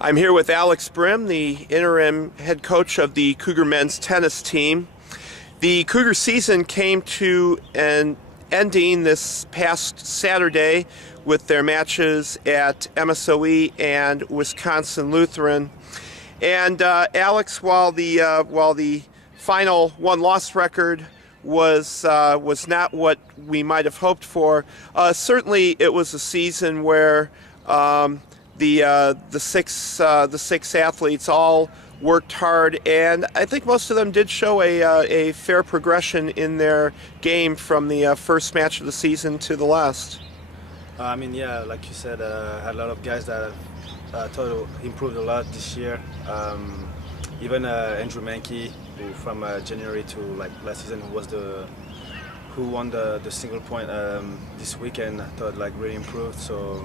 I'm here with Alex Brym, the interim head coach of the Cougar men's tennis team. The Cougar season came to an ending this past Saturday with their matches at MSOE and Wisconsin Lutheran. And Alex, while the final one-loss record was not what we might have hoped for, certainly it was a season where the six athletes all worked hard, and I think most of them did show a fair progression in their game from the first match of the season to the last. Yeah, like you said, had a lot of guys that I thought improved a lot this year. Even Andrew Manky, who from January to last season, who won the single point this weekend, I thought really improved. So.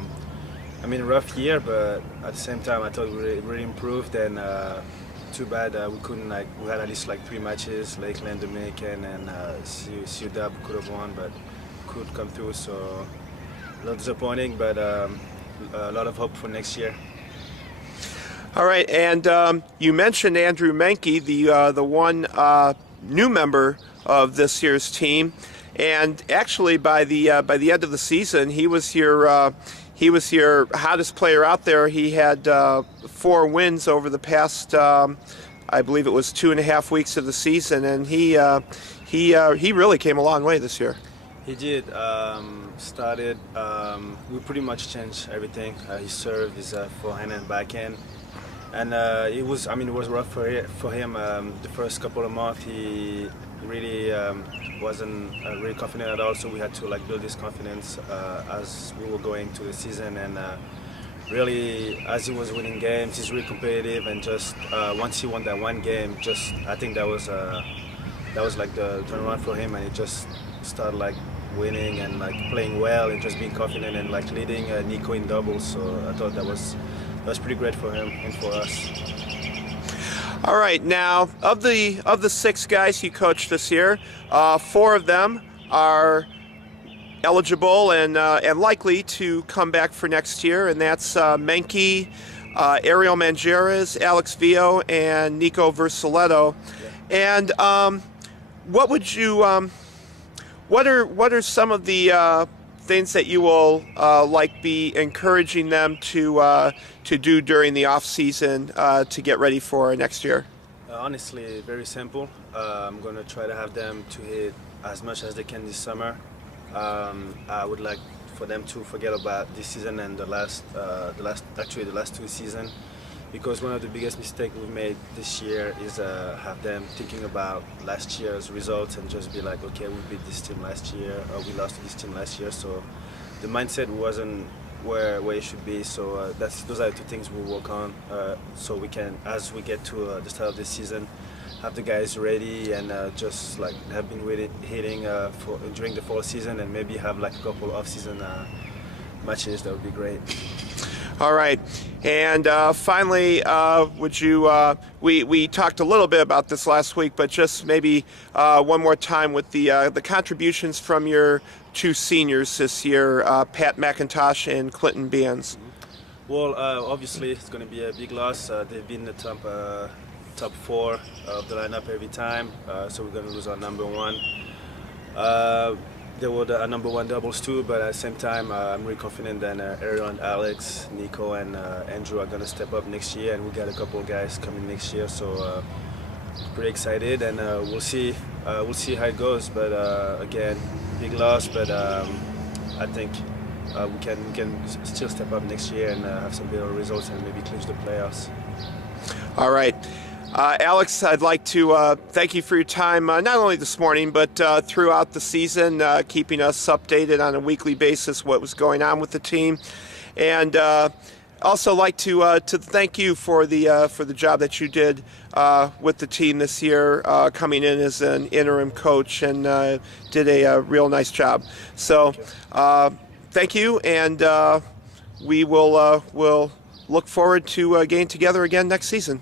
Rough year, but at the same time, I thought we really improved. And too bad we couldn't. We had at least 3 matches: Lakeland, Dominican, and CUW could have won, but couldn't come through. So a little disappointing, but a lot of hope for next year. All right, and you mentioned Andrew Manky, the one new member of this year's team, and actually by the end of the season, he was your hottest player out there. He had 4 wins over the past, I believe it was 2.5 weeks of the season, and he really came a long way this year. He did. We pretty much changed everything. His serve, his forehand and backhand, and it was rough for him. The first couple of months, he really wasn't really confident at all, so we had to build his confidence as we were going to the season. And really, as he was winning games, he's really competitive, and just once he won that one game, I think that was the turnaround for him, and he just started winning and playing well and just being confident and leading Nico in doubles. So I thought that was pretty great for him and for us. All right, now of the 6 guys you coached this year, 4 of them are eligible and likely to come back for next year, and that's Manky, Ariel Mangeras, Alex Vio, and Nico Versaletto. Yeah. And what are some of the things that you will be encouraging them to do during the off season to get ready for next year? Honestly, very simple. I'm going to try to have them to hit as much as they can this summer. I would like for them to forget about this season and the last 2 seasons, because one of the biggest mistakes we've made this year is have them thinking about last year's results and just be okay, we beat this team last year, or we lost to this team last year. So the mindset wasn't where it should be. So those are the 2 things we'll work on, so we can, as we get to the start of this season, have the guys ready and just have been hitting during the fall season, and maybe have a couple off-season matches. That would be great. All right, and finally, would you? We talked a little bit about this last week, but just maybe one more time with the contributions from your 2 seniors this year, Pat McIntosh and Clinton Beans. Well, obviously it's going to be a big loss. They've been the top 4 of the lineup every time, so we're going to lose our number 1. They were our number 1 doubles too, but at the same time, I'm really confident that Ariel and Alex, Nico and Andrew are going to step up next year, and we got a couple of guys coming next year, so pretty excited, and we'll see how it goes. But again, big loss, but I think we can still step up next year and have some better results and maybe clinch the playoffs. All right. Alex, I'd like to thank you for your time, not only this morning, but throughout the season, keeping us updated on a weekly basis what was going on with the team. And also like to thank you for the job that you did with the team this year, coming in as an interim coach, and did a real nice job. So thank you, and we will look forward to getting together again next season.